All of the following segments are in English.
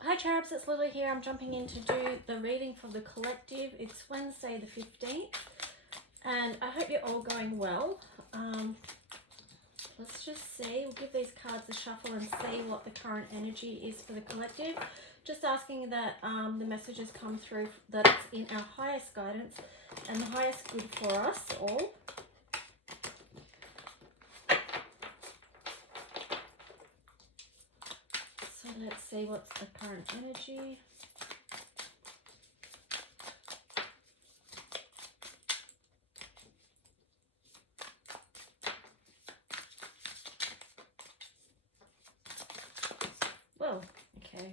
Hi Cherubs, it's Lily here. I'm jumping in to do the reading for the collective. It's Wednesday the 15th and I hope you're all going well. Let's just see, we'll give these cards a shuffle and see what the current energy is for the collective. Just asking that the messages come through, that it's in our highest guidance and the highest good for us all. So let's see what's the current energy. Well, okay,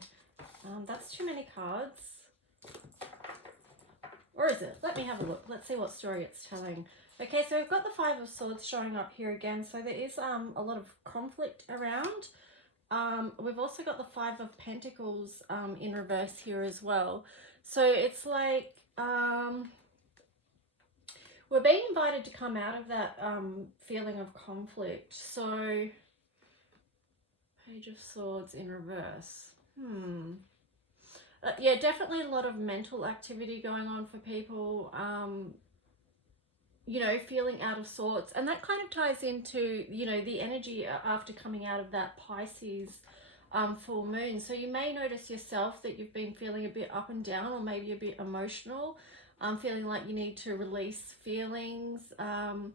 that's too many cards. Or is it? Let me have a look. Let's see what story it's telling. Okay, so we've got the Five of Swords showing up here again. So there is a lot of conflict around. We've also got the Five of Pentacles in reverse here as well. So it's like we're being invited to come out of that feeling of conflict. So Page of Swords in reverse. Yeah, definitely a lot of mental activity going on for people, you know, feeling out of sorts. And that kind of ties into, you know, the energy after coming out of that Pisces full moon. So you may notice yourself that you've been feeling a bit up and down, or maybe a bit emotional, feeling like you need to release feelings. And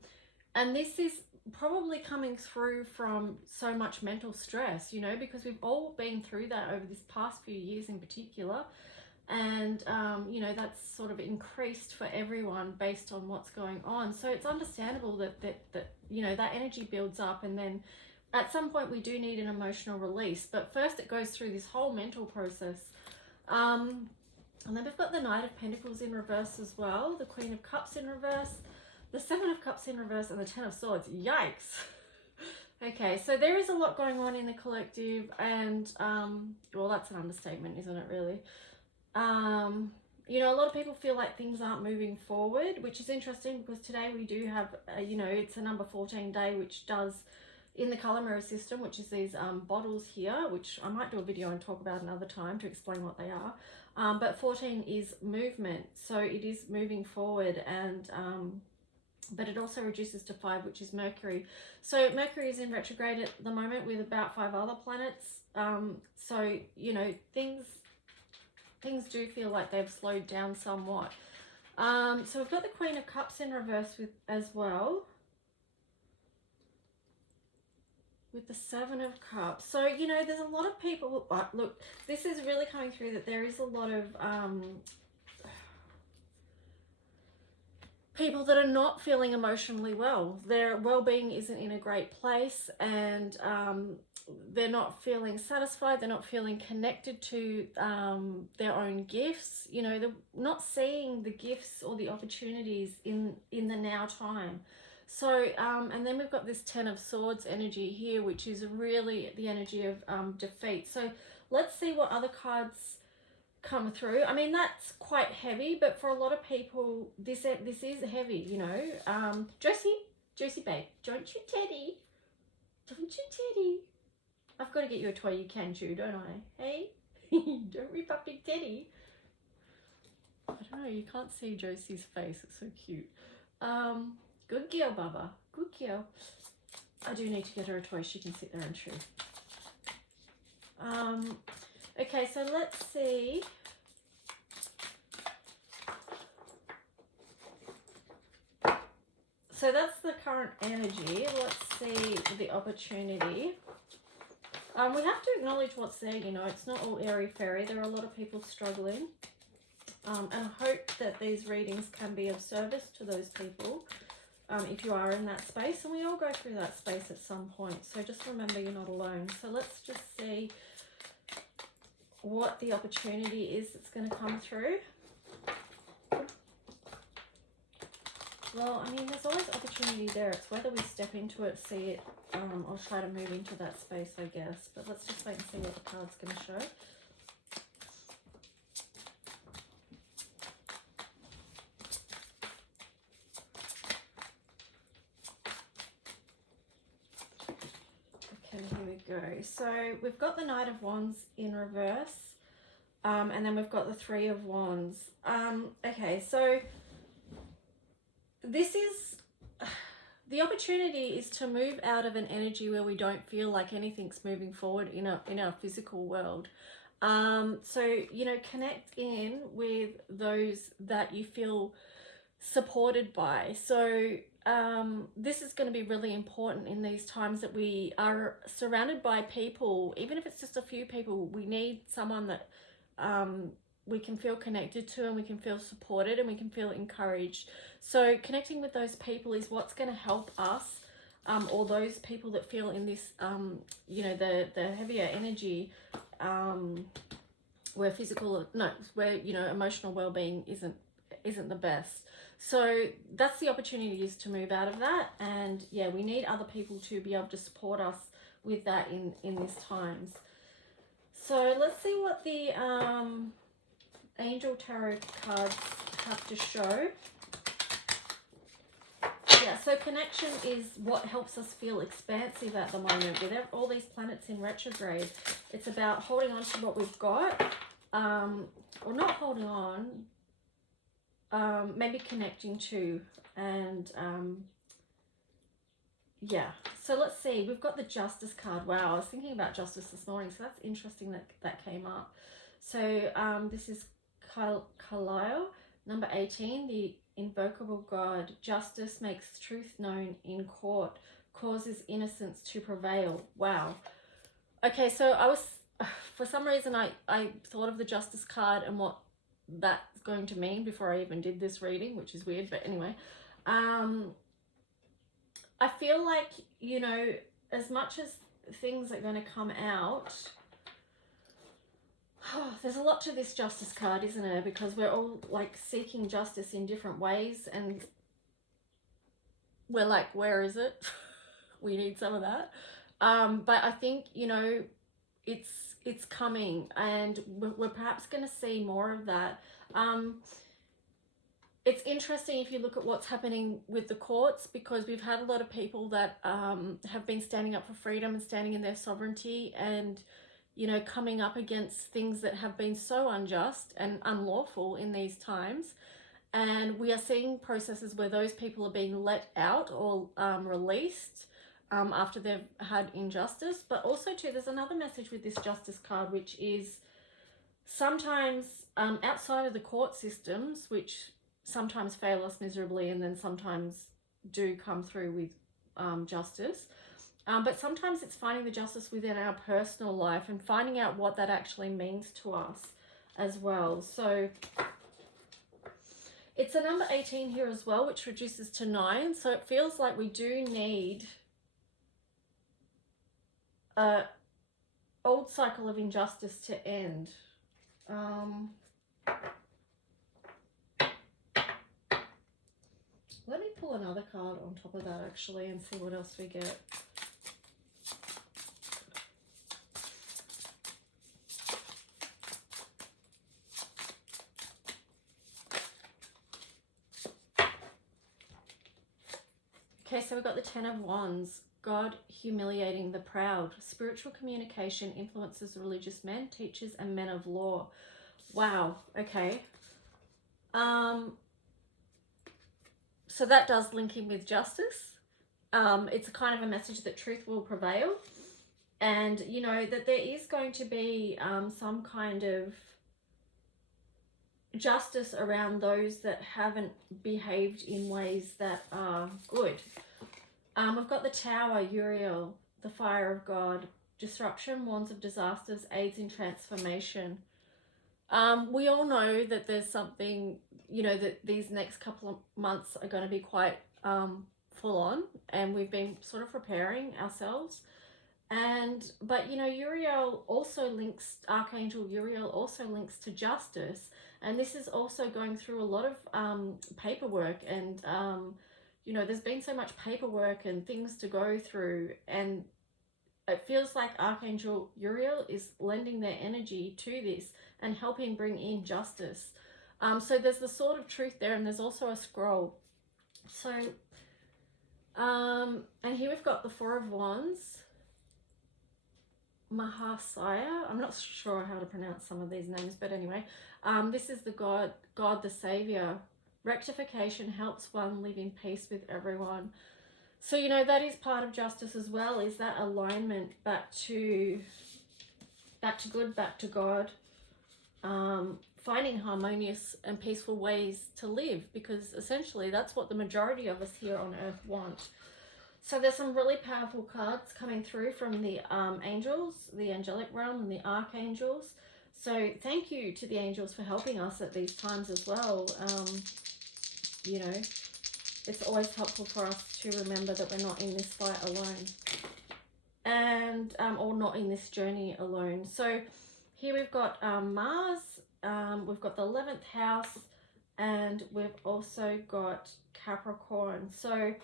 this is probably coming through from so much mental stress, you know, because we've all been through that over this past few years in particular. And you know, that's sort of increased for everyone based on what's going on. So it's understandable that you know, that energy builds up, and then at some point we do need an emotional release, but first it goes through this whole mental process. And then we've got the Knight of Pentacles in reverse as well, the Queen of Cups in reverse, the Seven of Cups in reverse, and the Ten of Swords. Yikes. Okay, so there is a lot going on in the collective, and well, that's an understatement, isn't it, really? You know, a lot of people feel like things aren't moving forward, which is interesting because today we do have, you know, it's a number 14 day, which does, in the color mirror system, which is these bottles here, which I might do a video and talk about another time to explain what they are. But 14 is movement, so it is moving forward, and but it also reduces to 5, which is Mercury. So Mercury is in retrograde at the moment with about 5 other planets. So, you know, things do feel like they've slowed down somewhat. So we've got the Queen of Cups in reverse with as well, with the Seven of Cups. So, you know, there's a lot of people, look, this is really coming through that there is a lot of people that are not feeling emotionally well. Their well-being isn't in a great place, and they're not feeling satisfied. They're not feeling connected to their own gifts. You know, they're not seeing the gifts or the opportunities in the now time. So, and then we've got this Ten of Swords energy here, which is really the energy of defeat. So let's see what other cards come through. I mean, that's quite heavy, but for a lot of people, this is heavy, you know. Josie babe, don't you teddy, I've got to get you a toy you can chew, don't I? Hey, don't rip up Big Teddy. I don't know, you can't see Josie's face, it's so cute. Good girl, Bubba, good girl. I do need to get her a toy she can sit there and chew. Okay, so let's see. So that's the current energy. Let's see the opportunity. We have to acknowledge what's there, you know. It's not all airy-fairy. There are a lot of people struggling. And I hope that these readings can be of service to those people, if you are in that space. And we all go through that space at some point. So just remember you're not alone. So let's just see what the opportunity is that's going to come through. Well, I mean, there's always opportunity there. It's whether we step into it, see it, or try to move into that space, I guess. But let's just wait and see what the card's going to show. Okay, here we go. So we've got the Knight of Wands in reverse. And then we've got the Three of Wands. Okay, so this is the opportunity is to move out of an energy where we don't feel like anything's moving forward in our physical world. So, you know, connect in with those that you feel supported by. So this is going to be really important in these times that we are surrounded by people. Even if it's just a few people, we need someone that we can feel connected to, and we can feel supported, and we can feel encouraged. So connecting with those people is what's going to help us, or those people that feel in this you know, the heavier energy, where you know, emotional well-being isn't the best. So that's the opportunity, is to move out of that. And yeah, we need other people to be able to support us with that in these times. So let's see what the Angel Tarot cards have to show. Yeah, so connection is what helps us feel expansive at the moment. With all these planets in retrograde, it's about holding on to what we've got, or not holding on, maybe connecting to, and yeah. So let's see, we've got the Justice card. Wow, I was thinking about justice this morning, so that's interesting that that came up. So this is Kaleo, number 18, the invocable God. Justice makes truth known in court, causes innocence to prevail. Wow. Okay, so I was, for some reason, I thought of the Justice card and what that's going to mean before I even did this reading, which is weird, but anyway. I feel like, you know, as much as things are going to come out, there's a lot to this Justice card, isn't there? Because we're all like seeking justice in different ways, and we're like, where is it? We need some of that. But I think, you know, it's coming, and we're perhaps going to see more of that. It's interesting if you look at what's happening with the courts, because we've had a lot of people that have been standing up for freedom and standing in their sovereignty, and, you know, coming up against things that have been so unjust and unlawful in these times. And we are seeing processes where those people are being let out or released after they've had injustice. But also too, there's another message with this Justice card, which is sometimes outside of the court systems, which sometimes fail us miserably and then sometimes do come through with justice. But sometimes it's finding the justice within our personal life and finding out what that actually means to us as well. So it's a number 18 here as well, which reduces to 9. So it feels like we do need an old cycle of injustice to end. Let me pull another card on top of that actually and see what else we get. Okay, so we've got the Ten of Wands. God humiliating the proud. Spiritual communication influences religious men, teachers, and men of law. Wow, okay. So that does link in with justice. It's a kind of a message that truth will prevail. And, you know, that there is going to be some kind of justice around those that haven't behaved in ways that are good. We've got the Tower, Uriel, the fire of God. Disruption warns of disasters, aids in transformation. We all know that there's something, you know, that these next couple of months are going to be quite full on, and we've been sort of preparing ourselves. But you know, Uriel also links, Archangel Uriel also links to justice, and this is also going through a lot of paperwork, and you know, there's been so much paperwork and things to go through, and it feels like Archangel Uriel is lending their energy to this and helping bring in justice. So there's the sword of truth there, and there's also a scroll. So, and here we've got the Four of Wands. Mahasaya. I'm not sure how to pronounce some of these names, but anyway, this is the God the Savior. Rectification helps one live in peace with everyone. So, you know, that is part of justice as well, is that alignment back to good, back to God, finding harmonious and peaceful ways to live, because essentially that's what the majority of us here on earth want. So there's some really powerful cards coming through from the angels, the angelic realm, and the archangels. So thank you to the angels for helping us at these times as well. You know, it's always helpful for us to remember that we're not in this fight alone, and or not in this journey alone. So here we've got Mars, we've got the 11th house, and we've also got Capricorn. So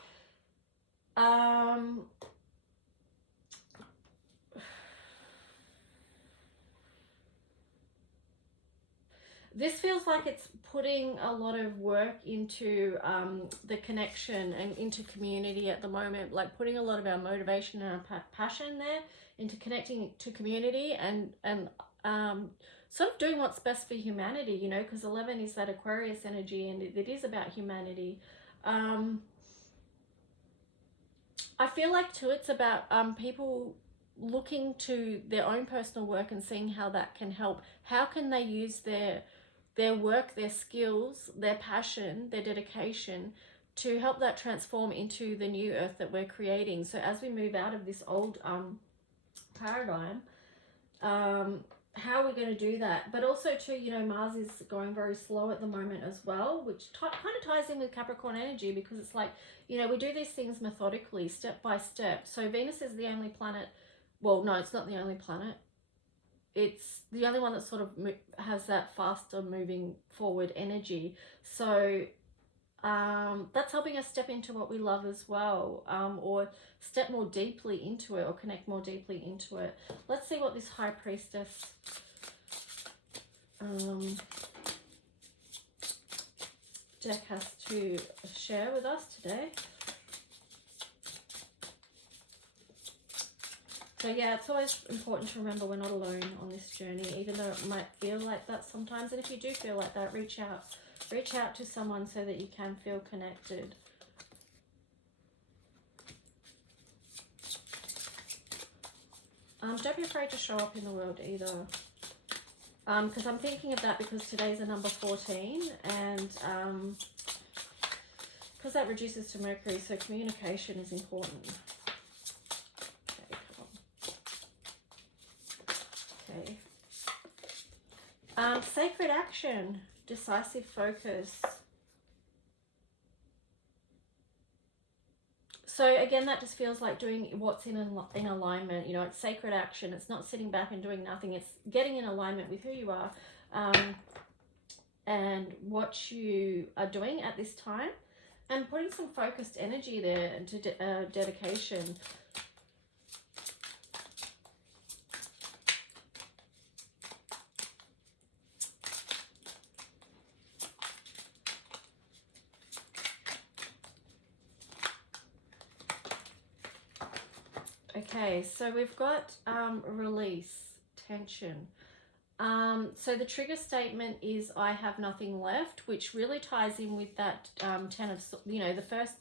this feels like it's putting a lot of work into the connection and into community at the moment, like putting a lot of our motivation and our passion there into connecting to community, and sort of doing what's best for humanity, you know, because 11 is that Aquarius energy, and it is about humanity. I feel like too it's about people looking to their own personal work and seeing how that can help. How can they use their work, their skills, their passion, their dedication to help that transform into the new earth that we're creating. So as we move out of this old paradigm, how are we going to do that? But also too, you know, Mars is going very slow at the moment as well, which kind of ties in with Capricorn energy, because it's like, you know, we do these things methodically, step by step. So Venus is the only planet, well, no, it's not the only planet. It's the only one that sort of has that faster moving forward energy. So that's helping us step into what we love as well, or step more deeply into it, or connect more deeply into it. Let's see what this High Priestess deck has to share with us today. So yeah, it's always important to remember we're not alone on this journey, even though it might feel like that sometimes. And if you do feel like that, reach out to someone so that you can feel connected. Don't be afraid to show up in the world either, because I'm thinking of that because today's a number 14, and because that reduces to Mercury, so communication is important. Sacred action, decisive focus. So again, that just feels like doing what's in alignment. You know, it's sacred action. It's not sitting back and doing nothing. It's getting in alignment with who you are and what you are doing at this time, and putting some focused energy there into dedication. Okay, so we've got release, tension. So the trigger statement is I have nothing left, which really ties in with that 10 of, you know, the first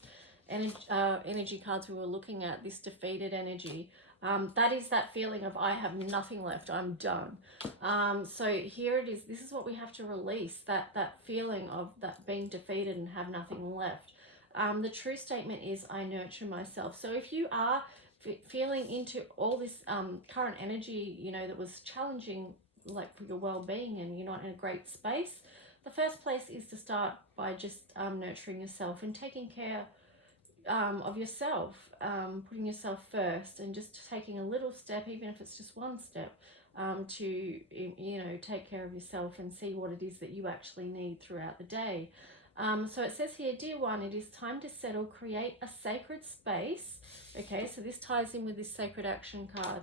energy cards we were looking at, this defeated energy. That is that feeling of I have nothing left, I'm done. So here it is. This is what we have to release, that feeling of that being defeated and have nothing left. The true statement is I nurture myself. So if you are feeling into all this current energy, you know, that was challenging, like for your well-being, and you're not in a great space, the first place is to start by just nurturing yourself and taking care of yourself, putting yourself first, and just taking a little step, even if it's just one step, to, you know, take care of yourself and see what it is that you actually need throughout the day. So it says here, dear one, it is time to settle, create a sacred space. Okay, so this ties in with this sacred action card,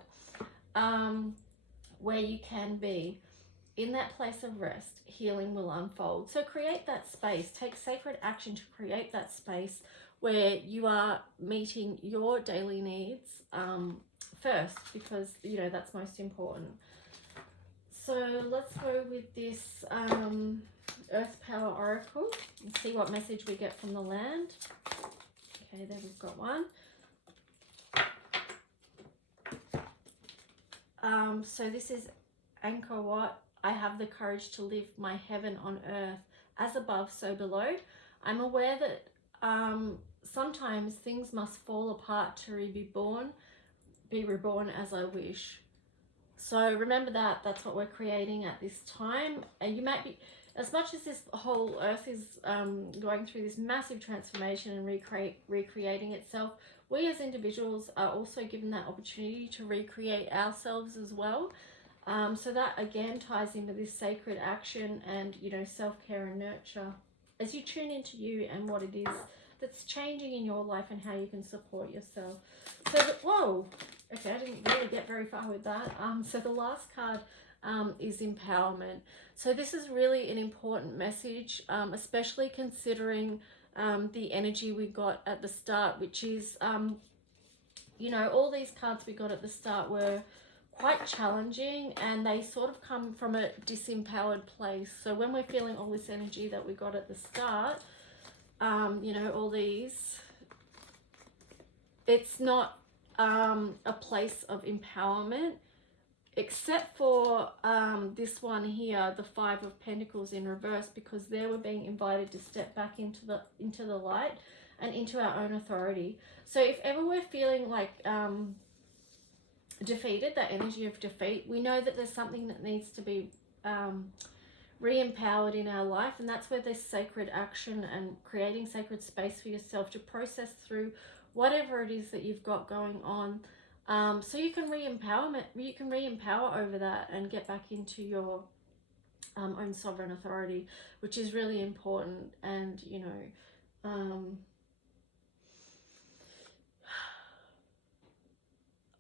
where you can be. In that place of rest, healing will unfold. So create that space, take sacred action to create that space where you are meeting your daily needs first, because, you know, that's most important. So let's go with this Earth Power Oracle and see what message we get from the land. Okay, there we've got one. So this is Angkor Wat. I have the courage to live my heaven on earth, as above, so below. I'm aware that sometimes things must fall apart to be reborn as I wish. So remember that, that's what we're creating at this time. And you might be, as much as this whole earth is going through this massive transformation and recreating itself, we as individuals are also given that opportunity to recreate ourselves as well. So that again ties in with this sacred action and, you know, self-care and nurture as you tune into you and what it is that's changing in your life and how you can support yourself. So, whoa, okay, I didn't really get very far with that. So the last card is empowerment. So this is really an important message, especially considering the energy we got at the start, which is, you know, all these cards we got at the start were quite challenging, and they sort of come from a disempowered place. So when we're feeling all this energy that we got at the start, you know, all these, it's not a place of empowerment, except for this one here, the Five of Pentacles in reverse, because there we're being invited to step back into the light and into our own authority. So if ever we're feeling like defeated, that energy of defeat, we know that there's something that needs to be re-empowered in our life, and that's where this sacred action and creating sacred space for yourself to process through whatever it is that you've got going on, so you can re-empower over that and get back into your own sovereign authority, which is really important. And, you know,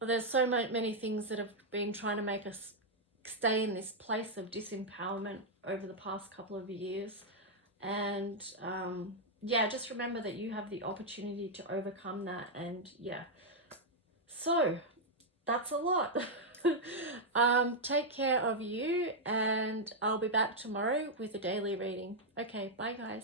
there's so many things that have been trying to make us stay in this place of disempowerment over the past couple of years. And yeah, just remember that you have the opportunity to overcome that. And yeah, so that's a lot. Take care of you, and I'll be back tomorrow with a daily reading. Okay, bye guys.